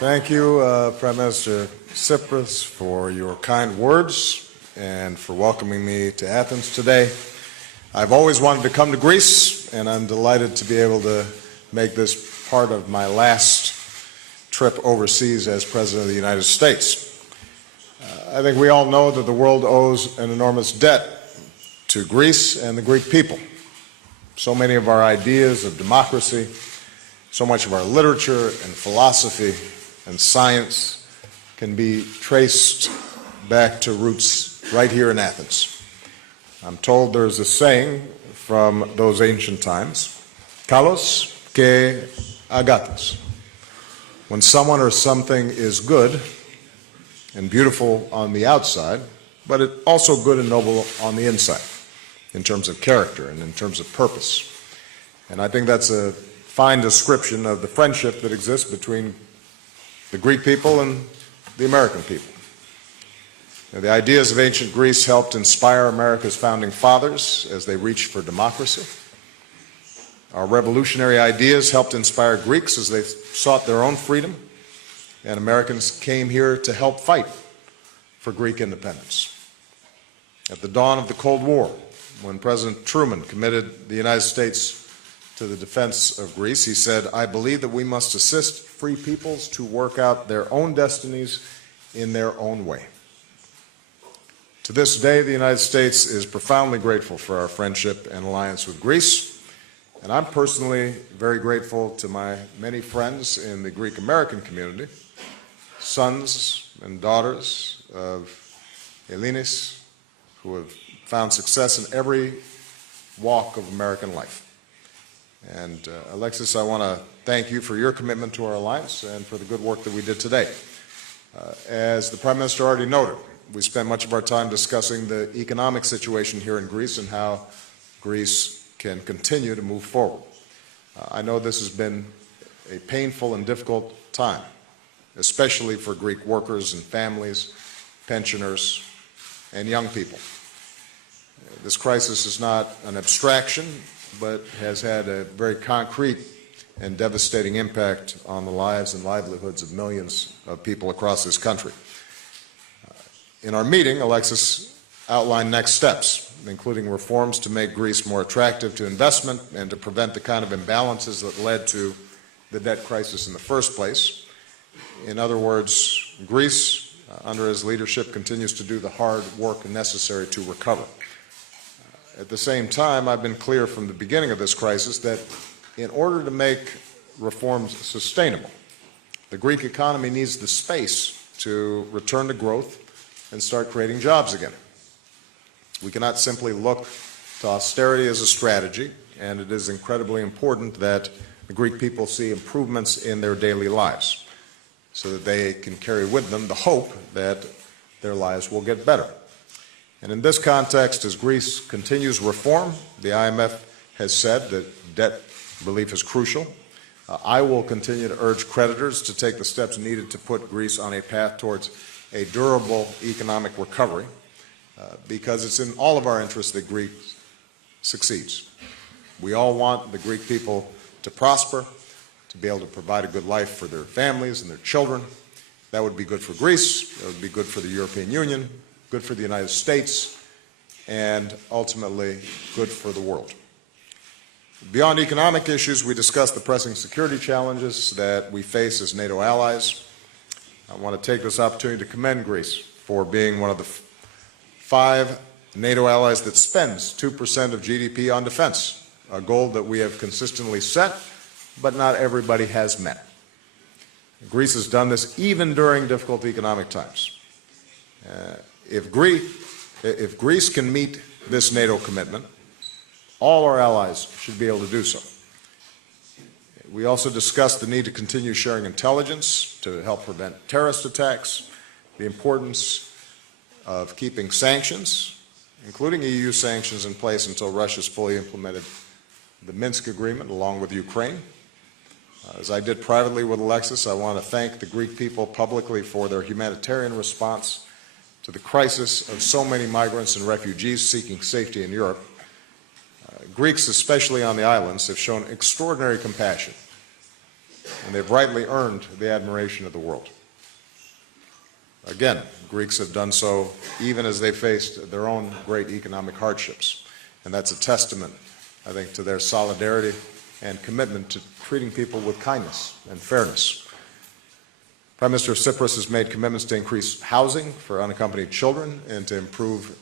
Thank you, Prime Minister Tsipras, for your kind words and for welcoming me to Athens today. I've always wanted to come to Greece, and I'm delighted to be able to make this part of my last trip overseas as President of the United States. I think we all know that the world owes an enormous debt to Greece and the Greek people. So many of our ideas of democracy, so much of our literature and philosophy and science can be traced back to roots right here in Athens. I'm told there's a saying from those ancient times, kalos ke agathos. When someone or something is good and beautiful on the outside, but it's also good and noble on the inside in terms of character and in terms of purpose. And I think that's a fine description of the friendship that exists between the Greek people and the American people. Now, the ideas of ancient Greece helped inspire America's founding fathers as they reached for democracy. Our revolutionary ideas helped inspire Greeks as they sought their own freedom, and Americans came here to help fight for Greek independence. At the dawn of the Cold War, when President Truman committed the United States to the defense of Greece, he said, "I believe that we must assist free peoples to work out their own destinies in their own way." To this day, the United States is profoundly grateful for our friendship and alliance with Greece, and I'm personally very grateful to my many friends in the Greek American community, sons and daughters of Hellenes, who have found success in every walk of American life. And Alexis, I want to thank you for your commitment to our alliance and for the good work that we did today. As the Prime Minister already noted, we spent much of our time discussing the economic situation here in Greece and how Greece can continue to move forward. I know this has been a painful and difficult time, especially for Greek workers and families, pensioners, and young people. This crisis is not an abstraction, but has had a very concrete and devastating impact on the lives and livelihoods of millions of people across this country. In our meeting, Alexis outlined next steps, including reforms to make Greece more attractive to investment and to prevent the kind of imbalances that led to the debt crisis in the first place. In other words, Greece, under his leadership, continues to do the hard work necessary to recover. At the same time, I've been clear from the beginning of this crisis that in order to make reforms sustainable, the Greek economy needs the space to return to growth and start creating jobs again. We cannot simply look to austerity as a strategy, and it is incredibly important that the Greek people see improvements in their daily lives so that they can carry with them the hope that their lives will get better. And in this context, as Greece continues reform, the IMF has said that debt relief is crucial. I will continue to urge creditors to take the steps needed to put Greece on a path towards a durable economic recovery, because it's in all of our interests that Greece succeeds. We all want the Greek people to prosper, to be able to provide a good life for their families and their children. That would be good for Greece, that would be good for the European Union, good for the United States, and ultimately good for the world. Beyond economic issues, we discussed the pressing security challenges that we face as NATO allies. I want to take this opportunity to commend Greece for being one of the 5 NATO allies that spends 2% of GDP on defense, a goal that we have consistently set, but not everybody has met. Greece has done this even during difficult economic times. If Greece can meet this NATO commitment, all our allies should be able to do so. We also discussed the need to continue sharing intelligence to help prevent terrorist attacks, the importance of keeping sanctions, including EU sanctions, in place until Russia's fully implemented the Minsk agreement along with Ukraine. As I did privately with Alexis, I want to thank the Greek people publicly for their humanitarian response to the crisis of so many migrants and refugees seeking safety in Europe. Greeks, especially on the islands, have shown extraordinary compassion and they've rightly earned the admiration of the world. Again, Greeks have done so even as they faced their own great economic hardships, and that's a testament, I think, to their solidarity and commitment to treating people with kindness and fairness. Prime Minister Tsipras has made commitments to increase housing for unaccompanied children and to improve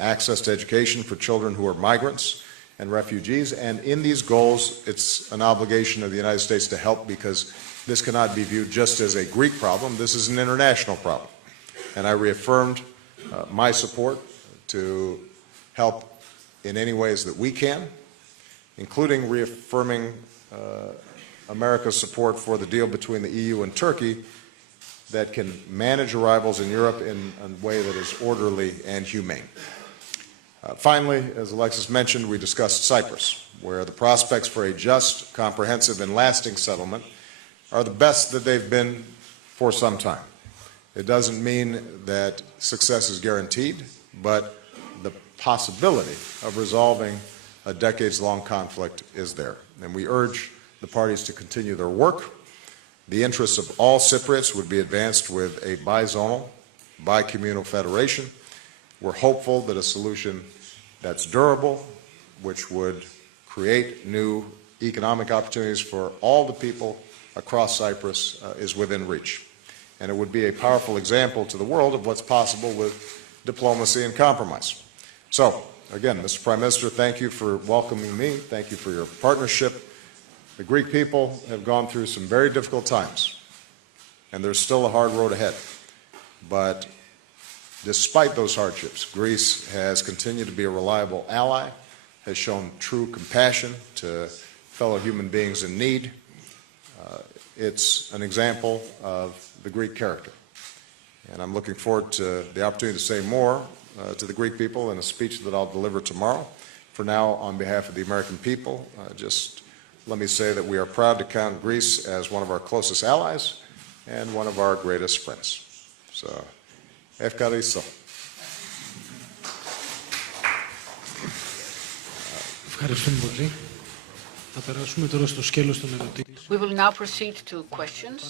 access to education for children who are migrants and refugees. And in these goals, it's an obligation of the United States to help, because this cannot be viewed just as a Greek problem. This is an international problem. And I reaffirmed my support to help in any ways that we can, including reaffirming America's support for the deal between the EU and Turkey that can manage arrivals in Europe in a way that is orderly and humane. Finally, as Alexis mentioned, we discussed Cyprus, where the prospects for a just, comprehensive, and lasting settlement are the best that they've been for some time. It doesn't mean that success is guaranteed, but the possibility of resolving a decades-long conflict is there. And we urge the parties to continue their work. The interests of all Cypriots would be advanced with a bizonal, bi-communal federation. We're hopeful that a solution that's durable, which would create new economic opportunities for all the people across Cyprus, is within reach. And it would be a powerful example to the world of what's possible with diplomacy and compromise. So, again, Mr. Prime Minister, thank you for welcoming me. Thank you for your partnership. The Greek people have gone through some very difficult times, and there's still a hard road ahead. But despite those hardships, Greece has continued to be a reliable ally, has shown true compassion to fellow human beings in need. It's an example of the Greek character. And I'm looking forward to the opportunity to say more to the Greek people in a speech that I'll deliver tomorrow. For now, on behalf of the American people, just let me say that we are proud to count Greece as one of our closest allies and one of our greatest friends. So, ευχαριστώ. Ευχαριστούμε πολύ. Θα περάσουμε τώρα στο σκέλος των ερωτήσεων. We will now proceed to questions.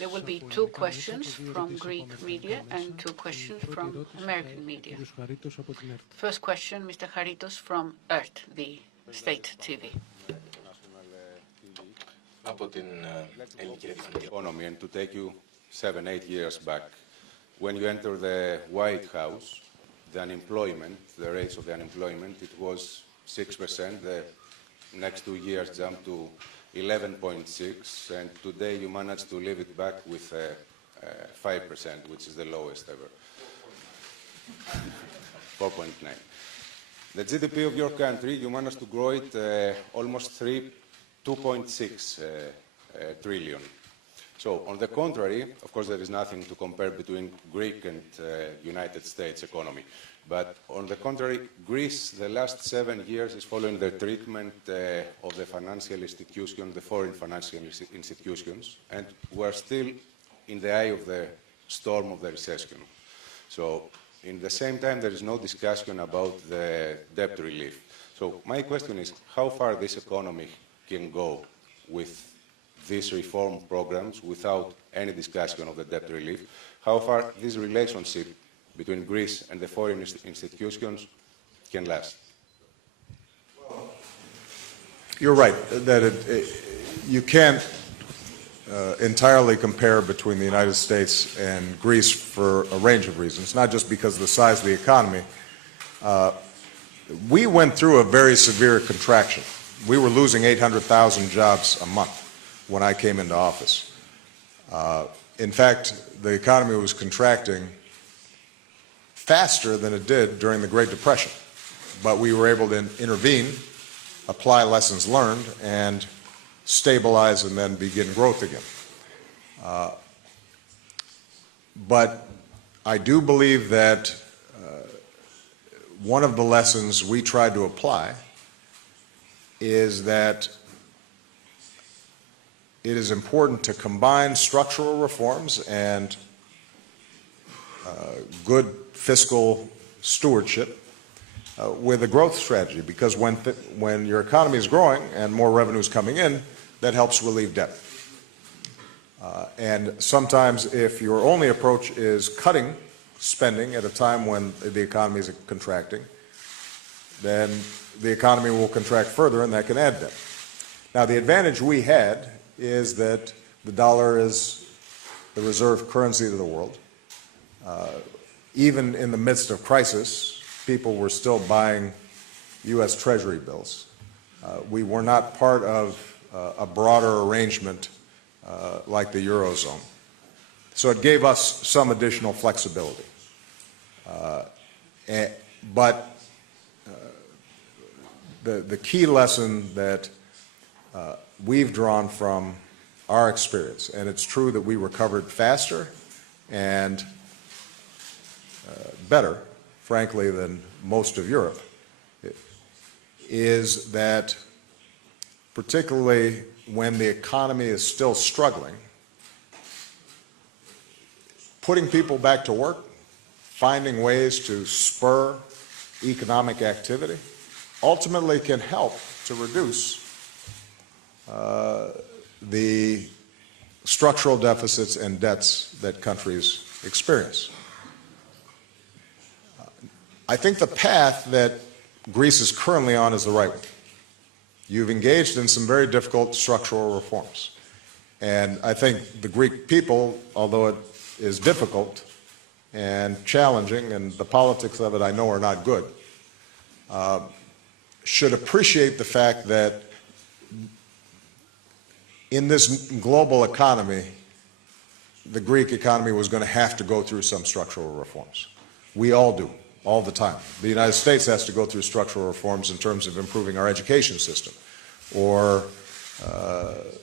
There will be 2 questions from Greek media and 2 questions from American media. First question, Mr. Charitos from ERT, the state TV. Από την ελληνική economy, and to take you 7-8 years back, when you enter the White House, the unemployment, the rates of the unemployment, it was 6%. The next 2 years jumped to 11.6, and today you managed to leave it back with 5%, which is the lowest ever. 4.9. The GDP of your country, you managed to grow it almost 2.6 trillion. So, on the contrary, of course, there is nothing to compare between Greek and United States economy. But on the contrary, Greece, the last 7 years, is following the treatment of the financial institutions, the foreign financial institutions, and we're still in the eye of the storm of the recession. So, in the same time, there is no discussion about the debt relief. So, my question is, how far this economy can go with these reform programs without any discussion of the debt relief? How far this relationship between Greece and the foreign institutions can last? You're right that you can't entirely compare between the United States and Greece for a range of reasons, not just because of the size of the economy. We went through a very severe contraction. We were losing 800,000 jobs a month when I came into office. In fact, the economy was contracting faster than it did during the Great Depression. But we were able to intervene, apply lessons learned, and stabilize and then begin growth again. But I do believe that one of the lessons we tried to apply is that it is important to combine structural reforms and good fiscal stewardship with a growth strategy, because when your economy is growing and more revenue is coming in, that helps relieve debt. And sometimes if your only approach is cutting spending at a time when the economy is contracting, then the economy will contract further and that can add debt. Now, the advantage we had is that the dollar is the reserve currency of the world. Even in the midst of crisis, people were still buying U.S. Treasury bills. We were not part of a broader arrangement like the Eurozone. So it gave us some additional flexibility. But the key lesson that we've drawn from our experience, and it's true that we recovered faster and better, frankly, than most of Europe, is that particularly when the economy is still struggling, putting people back to work, finding ways to spur economic activity, ultimately can help to reduce the structural deficits and debts that countries experience. I think the path that Greece is currently on is the right one. You've engaged in some very difficult structural reforms. And I think the Greek people, although it is difficult and challenging, and the politics of it I know are not good, should appreciate the fact that in this global economy, the Greek economy was going to have to go through some structural reforms. We all do, all the time. The United States has to go through structural reforms in terms of improving our education system, or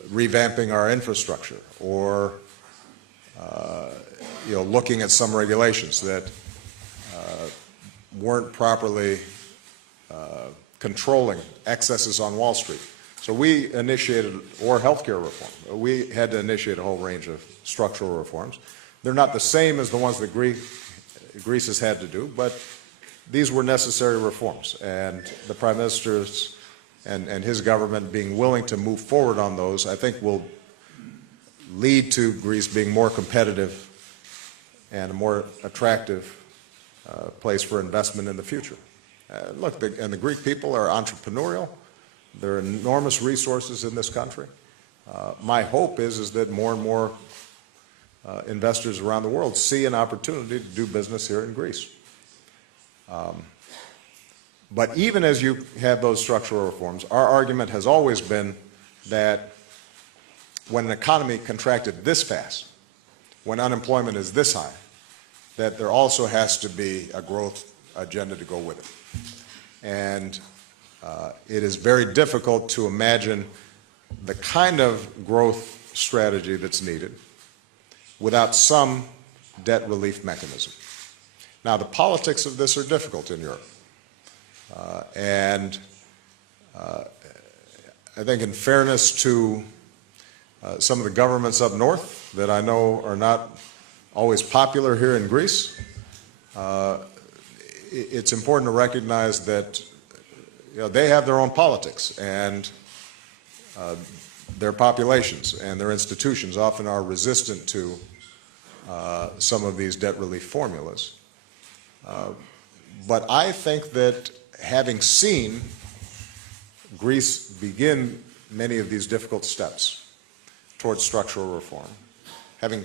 revamping our infrastructure, or looking at some regulations that weren't properly controlling excesses on Wall Street. So we initiated, or healthcare reform. We had to initiate a whole range of structural reforms. They're not the same as the ones that Greece has had to do, but these were necessary reforms. And the Prime Minister's and his government being willing to move forward on those, I think will lead to Greece being more competitive and a more attractive place for investment in the future. Look, the Greek people are entrepreneurial. There are enormous resources in this country. My hope is that more and more investors around the world see an opportunity to do business here in Greece. But even as you have those structural reforms, our argument has always been that when an economy contracted this fast, when unemployment is this high, that there also has to be a growth agenda to go with it. And it is very difficult to imagine the kind of growth strategy that's needed without some debt relief mechanism. Now, the politics of this are difficult in Europe. I think in fairness to some of the governments up north that I know are not always popular here in Greece, it's important to recognize that they have their own politics, and their populations and their institutions often are resistant to some of these debt relief formulas. But I think that having seen Greece begin many of these difficult steps towards structural reform, having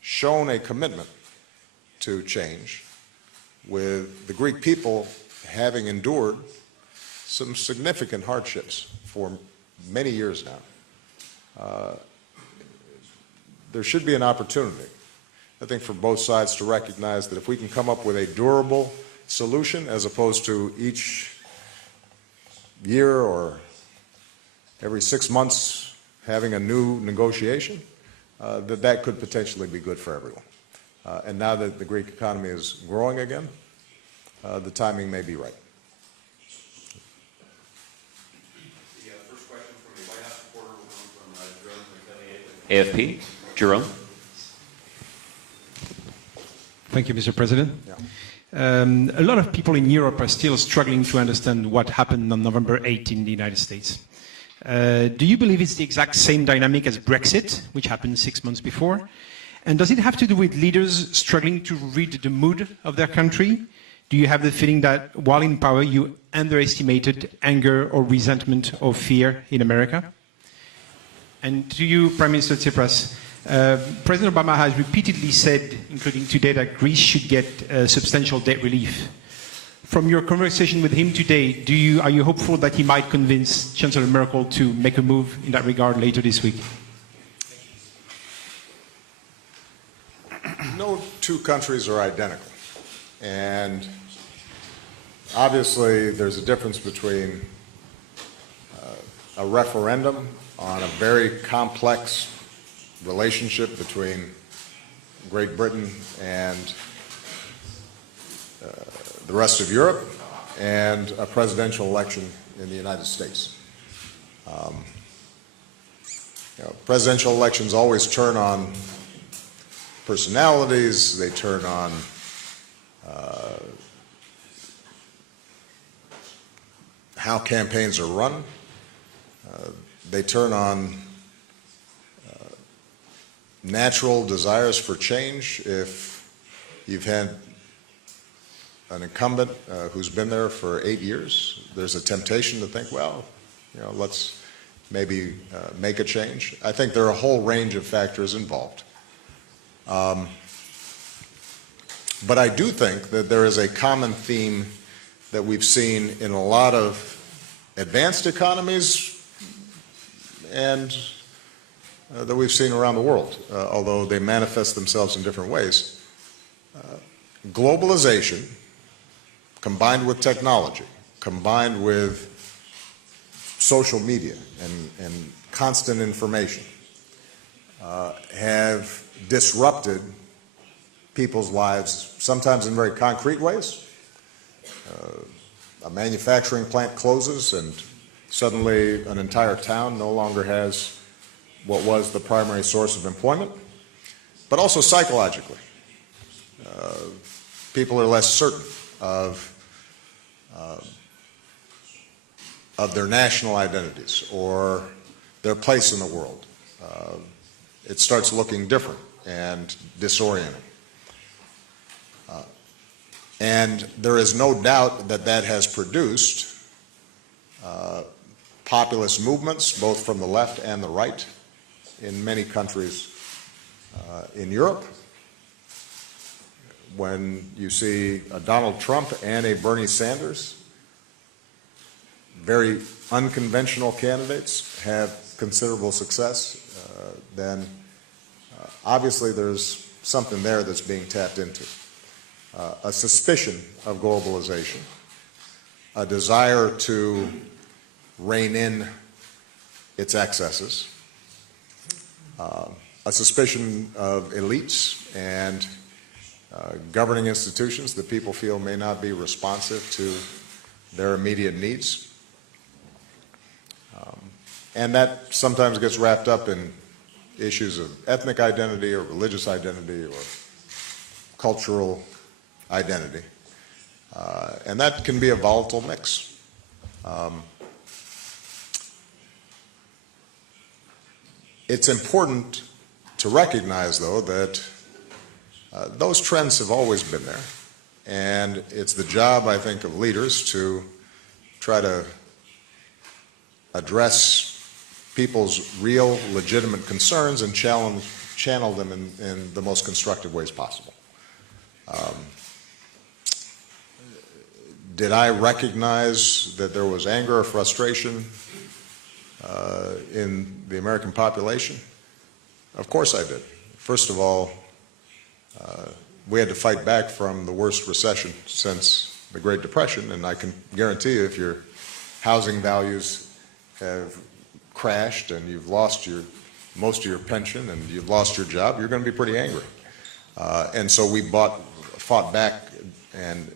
shown a commitment to change, with the Greek people having endured some significant hardships for many years now, there should be an opportunity, I think, for both sides to recognize that if we can come up with a durable solution as opposed to each year or every 6 months having a new negotiation, that could potentially be good for everyone. And now that the Greek economy is growing again, the timing may be right. The first question from the White House reporter will come from Jerome, affiliated with AFP. Jerome. Thank you, Mr. President. Yeah. A lot of people in Europe are still struggling to understand what happened on November 8 in the United States. Do you believe it's the exact same dynamic as Brexit, which happened 6 months before? And does it have to do with leaders struggling to read the mood of their country? Do you have the feeling that while in power, you underestimated anger or resentment or fear in America? And to you, Prime Minister Tsipras, President Obama has repeatedly said, including today, that Greece should get substantial debt relief. From your conversation with him today, are you hopeful that he might convince Chancellor Merkel to make a move in that regard later this week? No two countries are identical. And obviously, there's a difference between a referendum on a very complex relationship between Great Britain and the rest of Europe and a presidential election in the United States. Presidential elections always turn on personalities, they turn on how campaigns are run, they turn on natural desires for change. If you've had an incumbent who's been there for 8 years, there's a temptation to think, well, let's maybe make a change. I think there are a whole range of factors involved. But I do think that there is a common theme that we've seen in a lot of advanced economies and that we've seen around the world, although they manifest themselves in different ways. Globalization, combined with technology, combined with social media and constant information, have disrupted people's lives, sometimes in very concrete ways. A manufacturing plant closes and suddenly an entire town no longer has what was the primary source of employment, but also psychologically. People are less certain of their national identities or their place in the world. It starts looking different and disorienting. And there is no doubt that that has produced populist movements, both from the left and the right, in many countries in Europe. When you see a Donald Trump and a Bernie Sanders, very unconventional candidates, have considerable success, then obviously there's something there that's being tapped into. A suspicion of globalization, a desire to rein in its excesses, a suspicion of elites and governing institutions that people feel may not be responsive to their immediate needs. And that sometimes gets wrapped up in issues of ethnic identity or religious identity or cultural identity. And that can be a volatile mix. It's important to recognize, though, that those trends have always been there. And it's the job, I think, of leaders to try to address people's real, legitimate concerns and channel them in the most constructive ways possible. Did I recognize that there was anger or frustration in the American population? Of course I did. First of all, we had to fight back from the worst recession since the Great Depression, and I can guarantee you if your housing values have crashed and you've lost most of your pension and you've lost your job, you're going to be pretty angry. And so we fought back and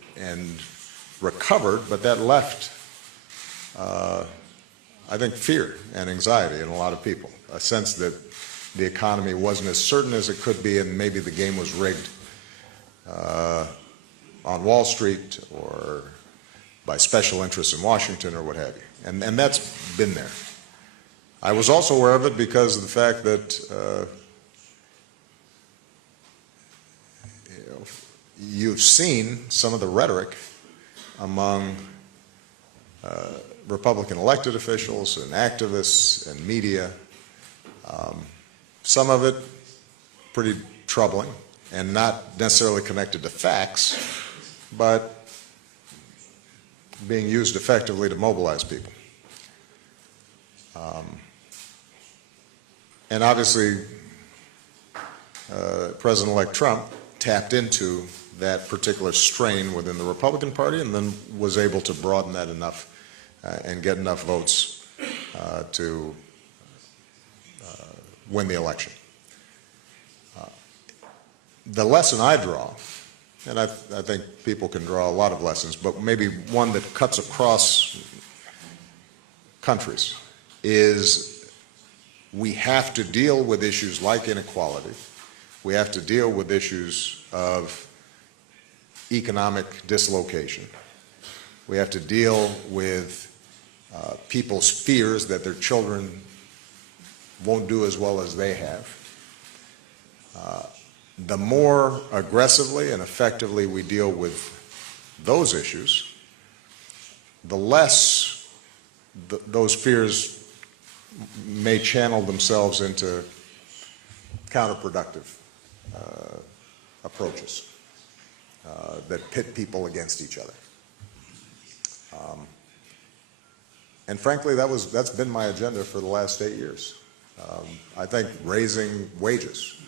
recovered, but that left, I think, fear and anxiety in a lot of people, a sense that the economy wasn't as certain as it could be and maybe the game was rigged on Wall Street or by special interests in Washington or what have you. And that's been there. I was also aware of it because of the fact that you've seen some of the rhetoric among Republican elected officials and activists and media. Some of it pretty troubling and not necessarily connected to facts, but being used effectively to mobilize people. And obviously, President-elect Trump tapped into that particular strain within the Republican Party and then was able to broaden that enough and get enough votes to win the election. The lesson I draw, and I think people can draw a lot of lessons, but maybe one that cuts across countries, is we have to deal with issues like inequality. We have to deal with issues of economic dislocation. We have to deal with people's fears that their children won't do as well as they have. The more aggressively and effectively we deal with those issues, the less those fears may channel themselves into counterproductive approaches that pit people against each other. And frankly, that's been my agenda for the last 8 years. I think raising wages,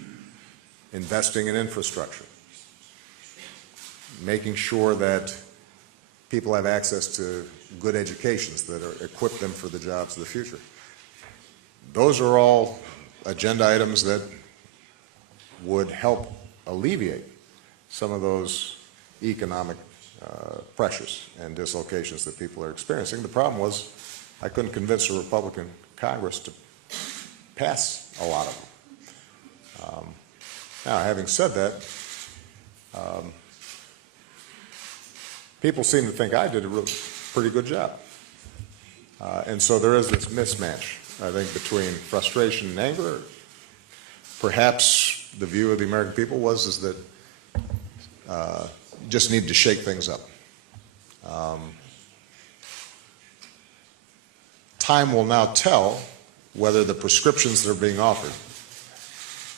investing in infrastructure, making sure that people have access to good educations that equip them for the jobs of the future. Those are all agenda items that would help alleviate some of those economic pressures and dislocations that people are experiencing. The problem was I couldn't convince a Republican Congress to pass a lot of them. Now, having said that, people seem to think I did a pretty good job. And so there is this mismatch, I think, between frustration and anger. Perhaps the view of the American people is that you just need to shake things up. Time will now tell whether the prescriptions that are being offered,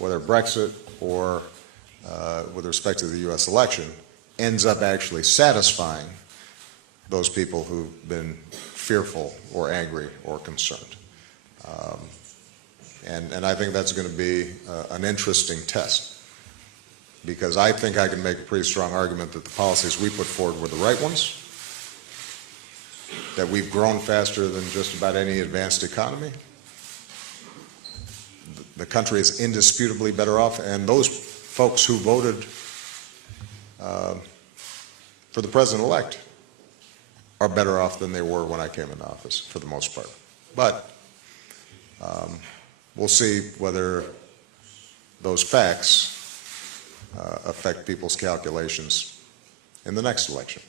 whether Brexit or with respect to the U.S. election, ends up actually satisfying those people who've been fearful or angry or concerned. And I think that's going to be an interesting test, because I think I can make a pretty strong argument that the policies we put forward were the right ones, that we've grown faster than just about any advanced economy. The country is indisputably better off, and those folks who voted for the president-elect are better off than they were when I came into office, for the most part. But we'll see whether those facts affect people's calculations in the next election.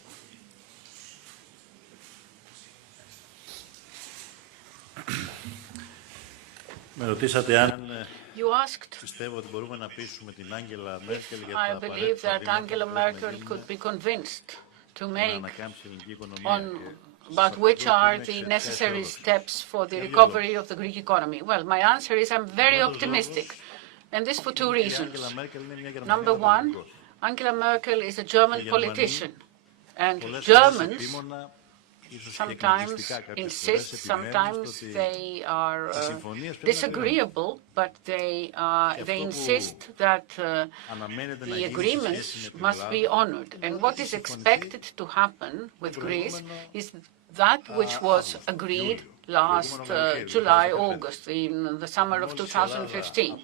You asked if I believe that Angela Merkel could be convinced to make about which are the necessary steps for the recovery of the Greek economy. Well, my answer is I'm very optimistic, and this for two reasons. Number one, Angela Merkel is a German politician, and Germans sometimes insist, sometimes they are disagreeable, but they insist that the agreements must be honored. And what is expected to happen with Greece is that which was agreed last July, August, in the summer of 2015.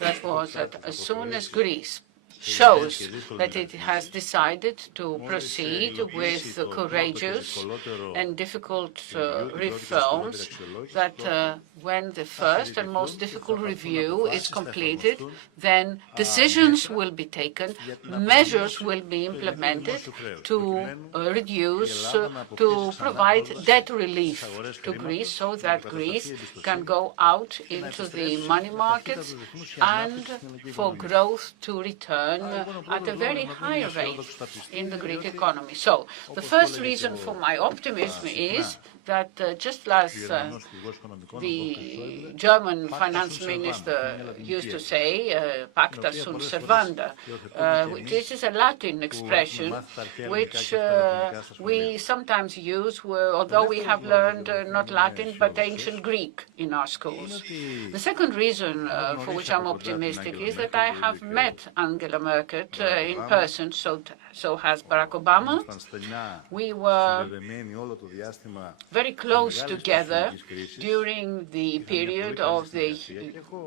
That was that as soon as Greece shows that it has decided to proceed with courageous and difficult reforms, that when the first and most difficult review is completed, then decisions will be taken, measures will be implemented to reduce, to provide debt relief to Greece so that Greece can go out into the money markets and for growth to return at a very high rate in the Greek economy. So the first reason for my optimism is that just as the German finance minister used to say, pacta sunt servanda, this is a Latin expression which we sometimes use, although we have learned not Latin but ancient Greek in our schools. The second reason for which I'm optimistic is that I have met Angela Merkel in person, so has Barack Obama. We were very close together during the period of the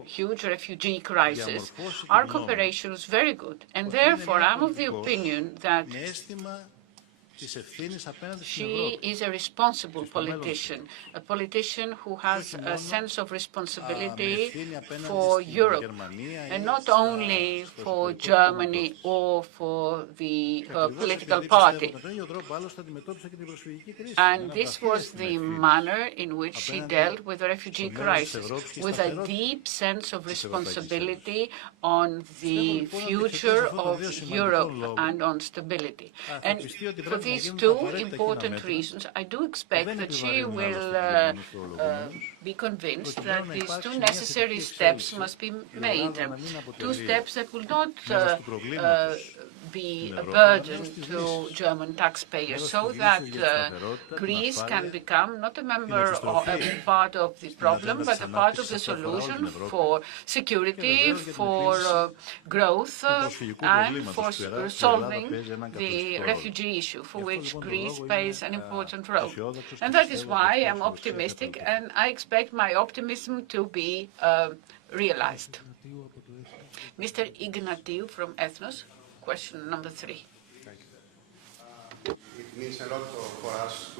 huge refugee crisis. Our cooperation was very good, and therefore I'm of the opinion that she is a responsible politician, a politician who has a sense of responsibility for Europe, and not only for Germany or for the political party. And this was the manner in which she dealt with the refugee crisis, with a deep sense of responsibility on the future of Europe and on stability. And for these two important reasons, I do expect that she will be convinced that these two necessary steps must be made, two steps that will not be a burden to German taxpayers, so that Greece can become not a member or a part of the problem, but a part of the solution for security, for growth, and for solving the refugee issue, for which Greece plays an important role. And that is why I'm optimistic, and I expect my optimism to be realized. Mr. Ignatiu from Ethnos. Question number 3. Thank you. It means a lot for us,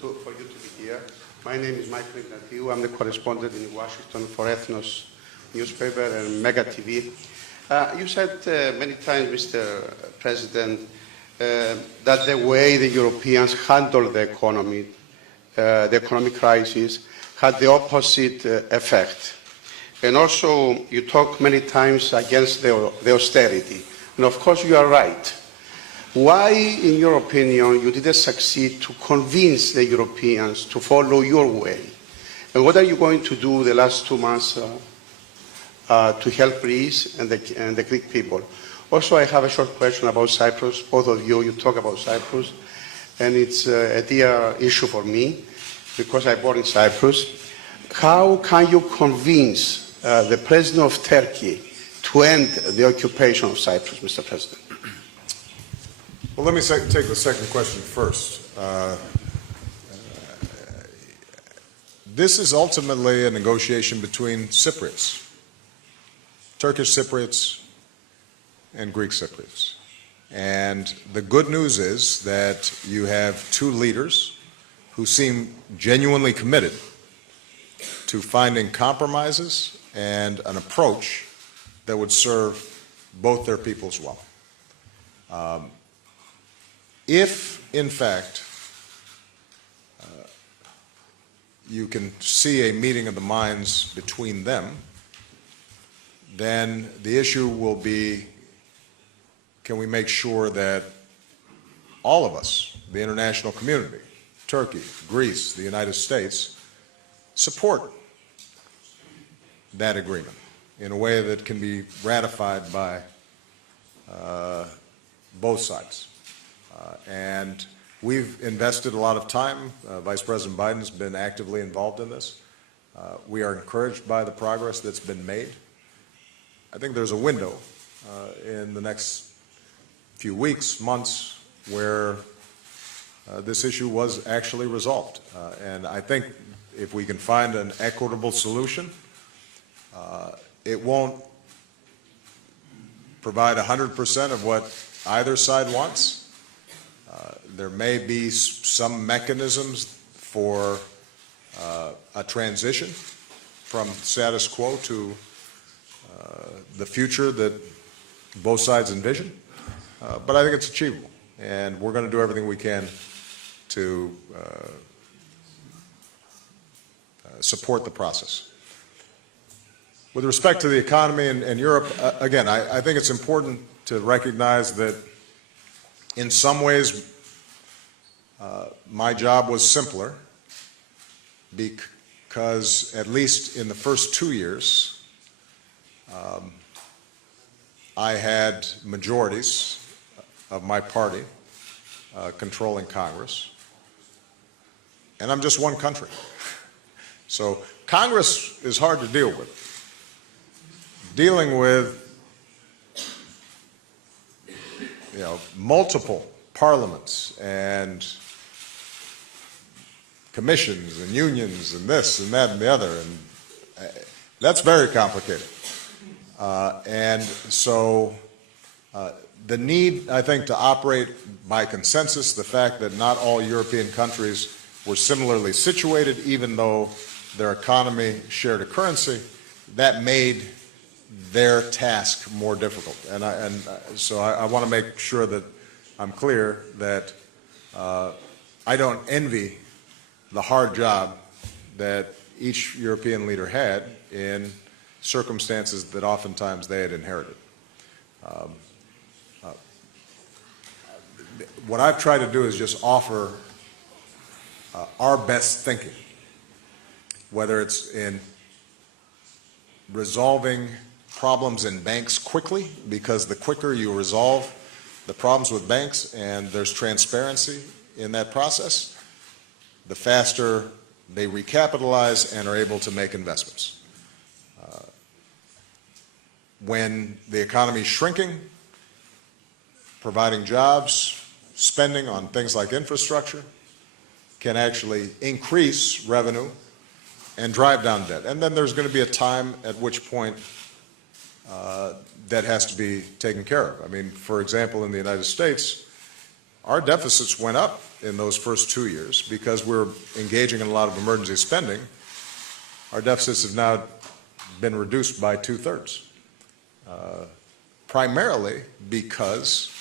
for you to be here. My name is Michael Ignatiu. I'm the correspondent in Washington for Ethnos newspaper and Mega TV. You said many times, Mr. President, that the way the Europeans handled the economic crisis, had the opposite effect. And also, you talk many times against the austerity. And of course, you are right. Why, in your opinion, you didn't succeed to convince the Europeans to follow your way? And what are you going to do the last 2 months to help Greece and the Greek people? Also, I have a short question about Cyprus. Both of you talk about Cyprus. And it's a dear issue for me, because I born in Cyprus. How can you convince the president of Turkey to end the occupation of Cyprus, Mr. President? Well, let me take the second question first. This is ultimately a negotiation between Cypriots, Turkish Cypriots and Greek Cypriots. And the good news is that you have two leaders who seem genuinely committed to finding compromises and an approach that would serve both their peoples well. If, in fact, you can see a meeting of the minds between them, then the issue will be, can we make sure that all of us, the international community, Turkey, Greece, the United States, support that agreement in a way that can be ratified by both sides. And we've invested a lot of time. Vice President Biden has been actively involved in this. We are encouraged by the progress that's been made. I think there's a window in the next few weeks, months, where this issue was actually resolved. And I think if we can find an equitable solution, it won't provide 100% of what either side wants. There may be some mechanisms for a transition from status quo to the future that both sides envision, but I think it's achievable, and we're going to do everything we can to support the process. With respect to the economy in Europe, again, I think it's important to recognize that in some ways my job was simpler because at least in the first 2 years I had majorities of my party controlling Congress, and I'm just one country. So Congress is hard to deal with. Dealing with multiple parliaments and commissions and unions and this and that and the other, and that's very complicated. And so the need, I think, to operate by consensus, the fact that not all European countries were similarly situated, even though their economy shared a currency, that made their task more difficult. And so I want to make sure that I'm clear that I don't envy the hard job that each European leader had in circumstances that oftentimes they had inherited. What I've tried to do is just offer our best thinking, whether it's in resolving problems in banks quickly, because the quicker you resolve the problems with banks and there's transparency in that process, the faster they recapitalize and are able to make investments. When the economy is shrinking, providing jobs, spending on things like infrastructure can actually increase revenue and drive down debt. And then there's going to be a time at which point that has to be taken care of. I mean, for example, in the United States, our deficits went up in those first 2 years because we're engaging in a lot of emergency spending. Our deficits have now been reduced by 2/3, primarily because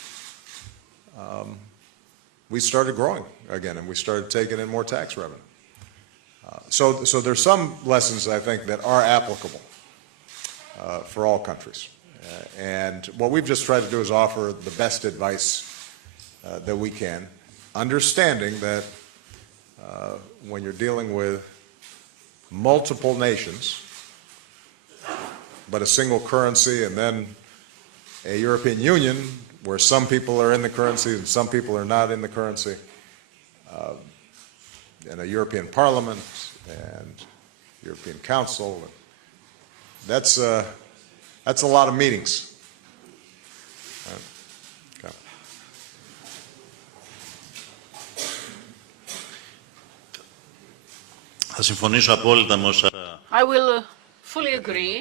we started growing again and we started taking in more tax revenue. So there's some lessons, I think, that are applicable for all countries. And what we've just tried to do is offer the best advice that we can, understanding that when you're dealing with multiple nations, but a single currency, and then a European Union where some people are in the currency and some people are not in the currency, and a European Parliament and European Council, that's a lot of meetings. Okay. Θα συμφωνήσω απόλυτα με όσα I will fully agree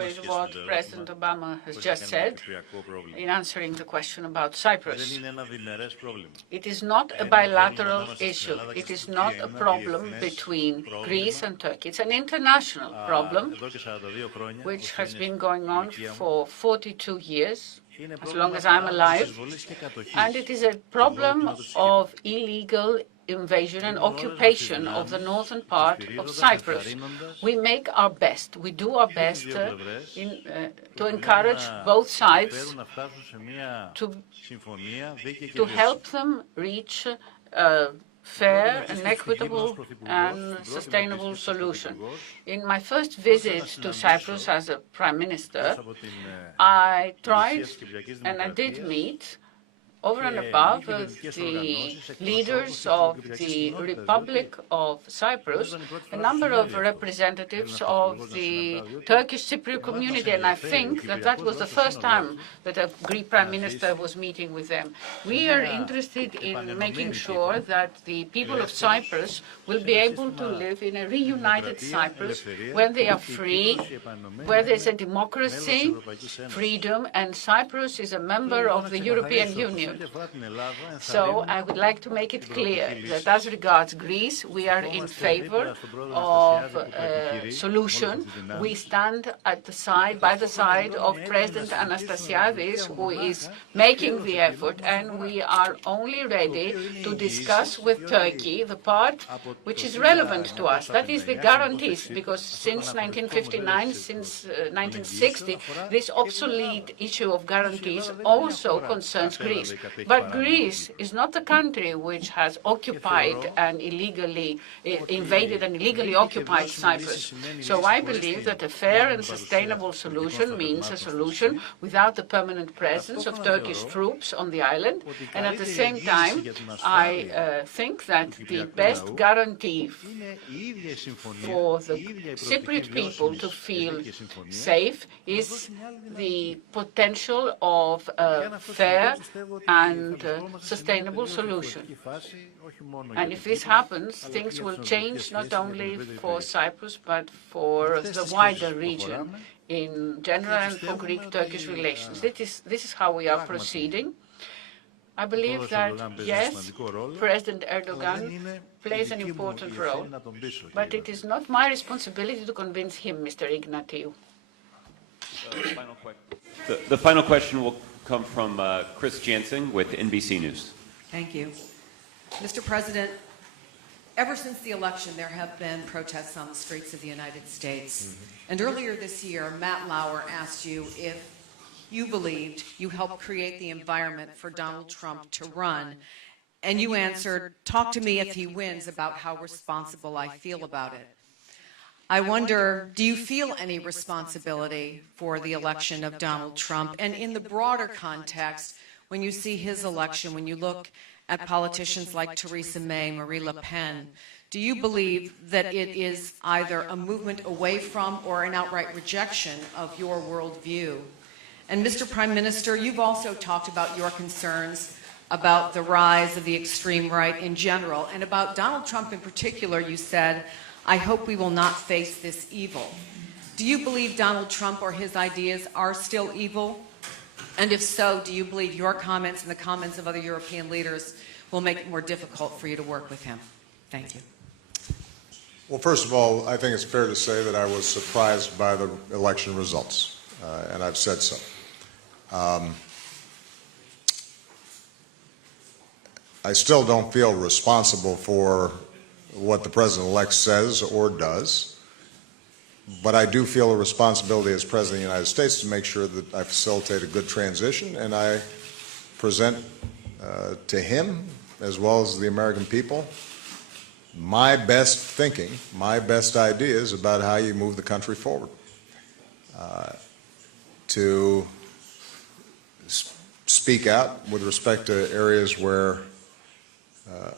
with what President Obama has just said in answering the question about Cyprus. It is not a bilateral issue. It is not a problem between Greece and Turkey. It's an international problem which has been going on for 42 years, as long as I'm alive, and it is a problem of illegal invasion and occupation of the northern part of Cyprus. We make our best. We do our best to encourage both sides to help them reach a fair and equitable and sustainable solution. In my first visit to Cyprus as a Prime Minister, I tried and I did meet over and above the leaders of the Republic of Cyprus, a number of representatives of the Turkish Cypriot community, and I think that that was the first time that a Greek Prime Minister was meeting with them. We are interested in making sure that the people of Cyprus will be able to live in a reunited Cyprus where they are free, where there's a democracy, freedom, and Cyprus is a member of the European Union. So I would like to make it clear that as regards Greece, we are in favor of a solution. We stand at the side, by the side of President Anastasiadis, who is making the effort, and we are only ready to discuss with Turkey the part which is relevant to us. That is the guarantees, because since 1959, since 1960, this obsolete issue of guarantees also concerns Greece. But Greece is not a country which has occupied and illegally invaded and illegally occupied Cyprus. So I believe that a fair and sustainable solution means a solution without the permanent presence of Turkish troops on the island. And at the same time, I think that the best guarantee for the Cypriot people to feel safe is the potential of a fair and sustainable solution. And if this happens, things will change not only for Cyprus, but for the wider region in general and for Greek-Turkish relations. This is how we are proceeding. I believe that, yes, President Erdogan plays an important role, but it is not my responsibility to convince him, Mr. Ignatiou. The final question will come from Chris Jansen with NBC News. Thank you. Mr. President, ever since the election, there have been protests on the streets of the United States. And earlier this year, Matt Lauer asked you if you believed you helped create the environment for Donald Trump to run. And you answered, talk to me if he wins about how responsible I feel about it. I wonder, do you feel any responsibility for the election of Donald Trump? And in the broader context, when you see his election, when you look at politicians like Theresa May, Marine Le Pen, do you believe that it is either a movement away from or an outright rejection of your worldview? And Mr. Prime Minister, you've also talked about your concerns about the rise of the extreme right in general, and about Donald Trump in particular. You said, I hope we will not face this evil. Do you believe Donald Trump or his ideas are still evil? And if so, do you believe your comments and the comments of other European leaders will make it more difficult for you to work with him? Thank you. Well, first of all, I think it's fair to say that I was surprised by the election results, and I've said so. I still don't feel responsible for what the president-elect says or does, but I do feel a responsibility as President of the United States to make sure that I facilitate a good transition, and I present to him, as well as the American people, my best thinking, my best ideas about how you move the country forward. To speak out with respect to areas where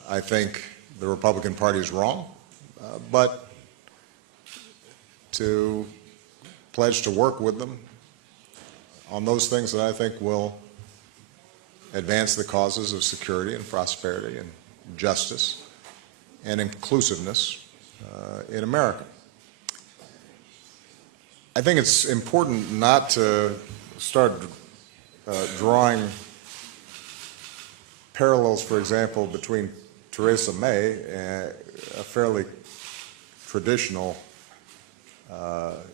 I think the Republican Party is wrong, but to pledge to work with them on those things that I think will advance the causes of security and prosperity and justice and inclusiveness in America. I think it's important not to start drawing parallels, for example, between Theresa May, a fairly traditional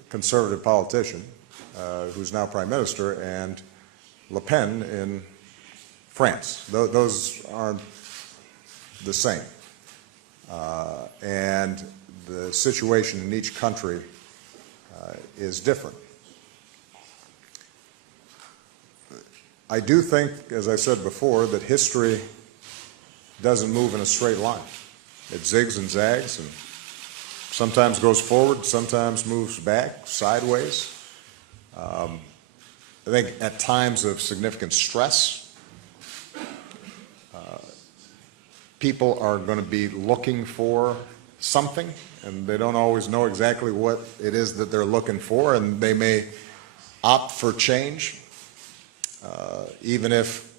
conservative politician who's now prime minister, and Le Pen in France. Those aren't the same. And the situation in each country is different. I do think, as I said before, that history doesn't move in a straight line. It zigs and zags and sometimes goes forward, sometimes moves back, sideways. I think at times of significant stress, people are going to be looking for something, and they don't always know exactly what it is that they're looking for, and they may opt for change, even if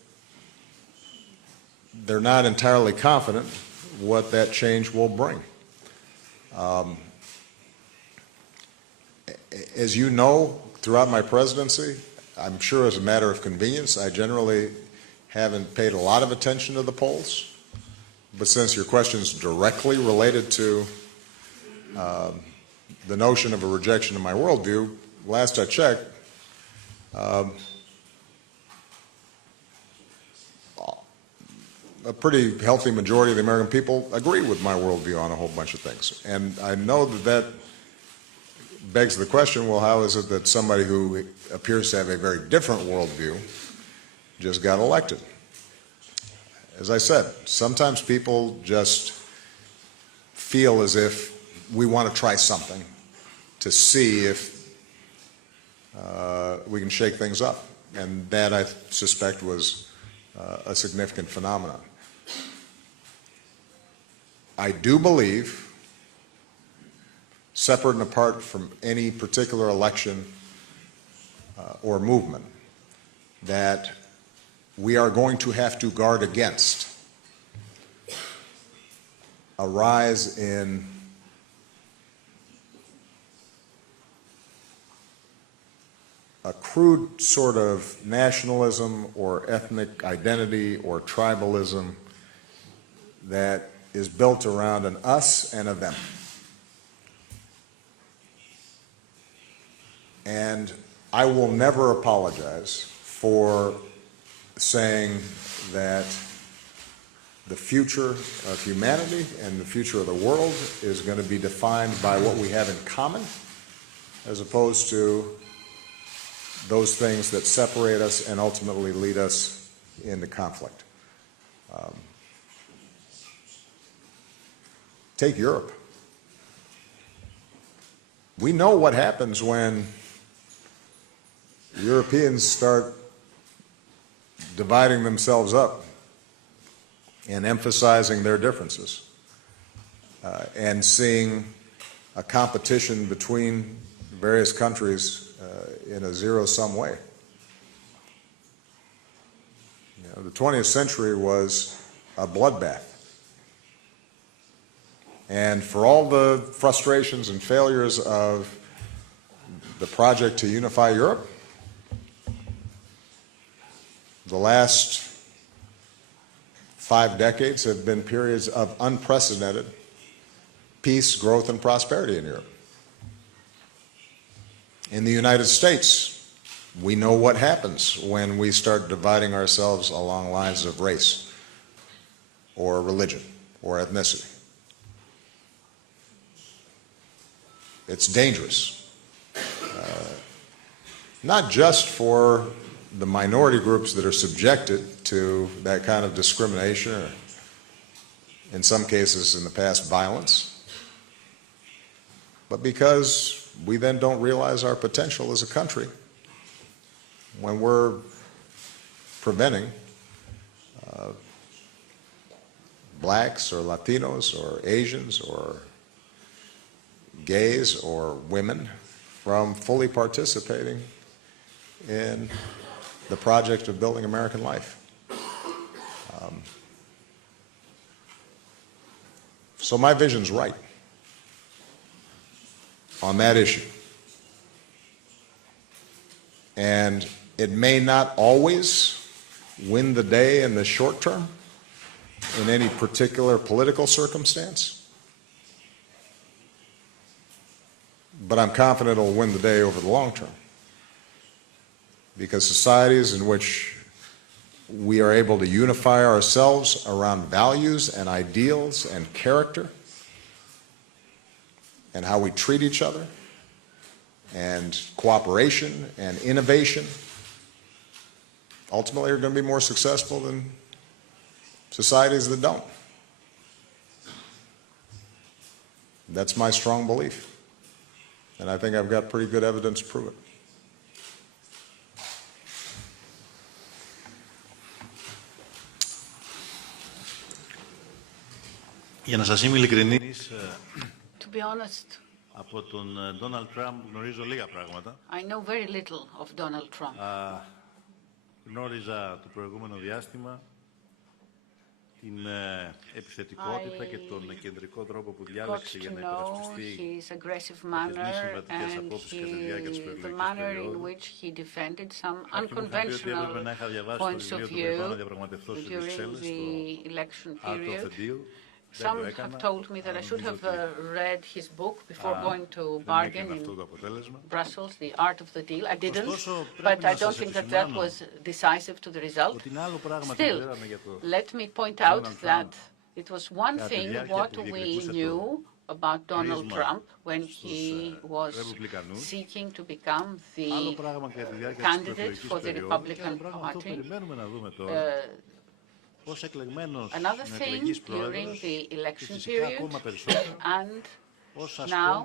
they're not entirely confident what that change will bring. As you know, throughout my presidency, I'm sure as a matter of convenience, I generally haven't paid a lot of attention to the polls. But since your question is directly related to the notion of a rejection of my worldview, last I checked, a pretty healthy majority of the American people agree with my worldview on a whole bunch of things. And I know that that begs the question, well, how is it that somebody who appears to have a very different worldview just got elected? As I said, sometimes people just feel as if we want to try something to see if we can shake things up. And that, I suspect, was a significant phenomenon. I do believe, separate and apart from any particular election or movement, that we are going to have to guard against a rise in a crude sort of nationalism or ethnic identity or tribalism that is built around an us and a them. And I will never apologize for saying that the future of humanity and the future of the world is going to be defined by what we have in common, as opposed to those things that separate us and ultimately lead us into conflict. Take Europe. We know what happens when Europeans start dividing themselves up and emphasizing their differences and seeing a competition between various countries in a zero-sum way. You know, the 20th century was a bloodbath. And for all the frustrations and failures of the project to unify Europe, the last 5 decades have been periods of unprecedented peace, growth, and prosperity in Europe. In the United States, we know what happens when we start dividing ourselves along lines of race or religion or ethnicity. It's dangerous, not just for the minority groups that are subjected to that kind of discrimination, or in some cases in the past violence, but because we then don't realize our potential as a country when we're preventing blacks or Latinos or Asians or gays or women from fully participating in the project of building American life. So my vision's right on that issue. And it may not always win the day in the short term in any particular political circumstance, but I'm confident it'll win the day over the long term. Because societies in which we are able to unify ourselves around values and ideals and character and how we treat each other and cooperation and innovation ultimately are going to be more successful than societies that don't. That's my strong belief. And I think I've got pretty good evidence to prove it. Για να σας είμαι ειλικρινής, To be honest, από τον Ντόναλντ Τραμπ γνωρίζω λίγα πράγματα. I know very little of Donald Trump. Γνώριζα το προηγούμενο διάστημα την επιθετικότητα και τον κεντρικό τρόπο που διάλεξε για να υπερασπιστεί his aggressive manner and the manner in which he defended some unconventional points of view during the election period. Some have told me that I should have read his book before going to bargain in Brussels, The Art of the Deal. I didn't, but I don't think that that was decisive to the result. Still, let me point out that it was one thing what we knew about Donald Trump when he was seeking to become the candidate for the Republican Party. Another thing during the election period, and now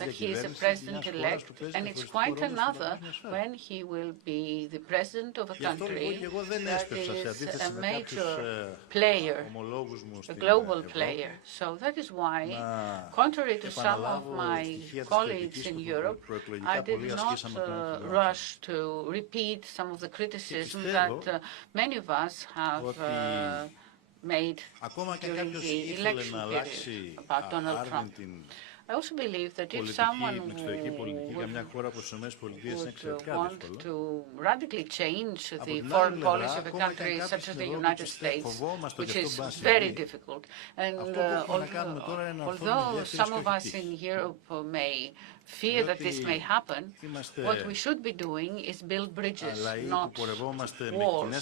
that he is a president-elect, and it's quite another when he will be the president of a country that is a major player, a global player. So that is why, contrary to some of my colleagues in Europe, I did not rush to repeat some of the criticism that many of us have made during the election period about Donald Trump. I also believe that if someone would want to radically change the foreign policy of a country such as the United States, which is very difficult, and although some of us in Europe may fear that this may happen, what we should be doing is build bridges, not walls.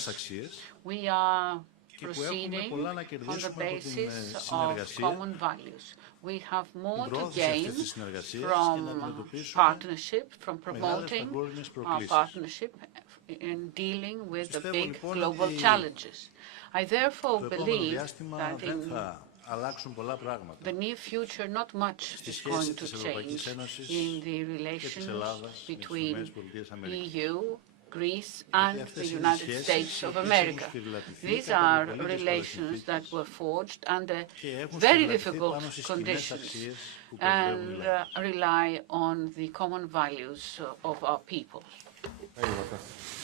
We are proceeding on the basis of common values. We have more to gain from partnership, from promoting our partnership in dealing with the big global challenges. I therefore believe that in the near future, not much is going to change in the relations between EU, Greece and the United States of America. These are relations that were forged under very difficult conditions and rely on the common values of our people. Thank you,